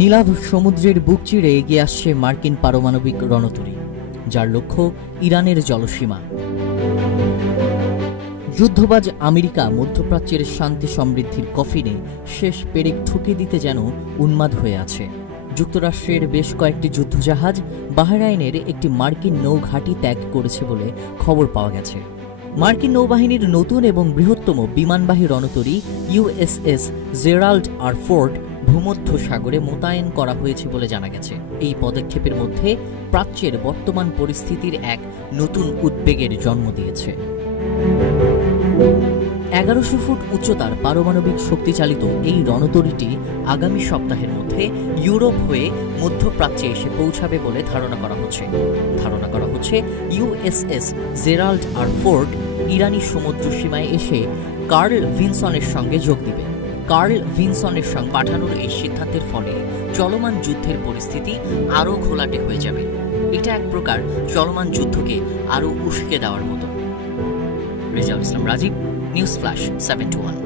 নীলাভ সমুদ্রের বুক চিরে এগিয়ে আসছে মার্কিন পারমাণবিক রণতরী, যার লক্ষ্য ইরানের জলসীমা। যুদ্ধবাজ আমেরিকা মধ্যপ্রাচ্যের শান্তি সমৃদ্ধির কফিনে শেষ পেরেক ঠুকে দিতে যেন উন্মাদ হয়ে আছে। যুক্তরাষ্ট্রের বেশ কয়েকটি যুদ্ধজাহাজ বাহরাইনের একটি মার্কিন নৌঘাঁটি ত্যাগ করেছে বলে খবর পাওয়া গেছে। মার্কিন নৌবাহিনীর নতুন এবং বৃহত্তম বিমানবাহী রণতরী ইউএসএস জেরাল্ড আর ফোর্ড ভূমধ্য সাগরে মোতায়েন করা হয়েছে বলে জানা গেছে। এই পদক্ষেপের মধ্যে প্রাচ্যের বর্তমান পরিস্থিতির এক নতুন উদ্বেগের জন্ম দিয়েছে। 1100 ফুট উচ্চতার পারমাণবিক শক্তিচালিত এই রণতরীটি আগামী সপ্তাহের মধ্যে ইউরোপ হয়ে মধ্যপ্রাচ্যে এসে পৌঁছাবে বলে ধারণা করা হচ্ছে ইউএসএস জেরাল্ড আর ফোর্ড ইরানি সমুদ্র সীমায় এসে কার্ল ভিনসনের সঙ্গে যোগ দিবে। কার্ল ভিনসনের সঙ্গে পাঠানোর এই সিদ্ধান্তের ফলে চলমান যুদ্ধের পরিস্থিতি আরও ঘোলাটে হয়ে যাবে। এটা এক প্রকার চলমান যুদ্ধকে আরও উস্কে দেওয়ার মতো। রেজাউল ইসলাম রাজীব, নিউজ ফ্ল্যাশ 721।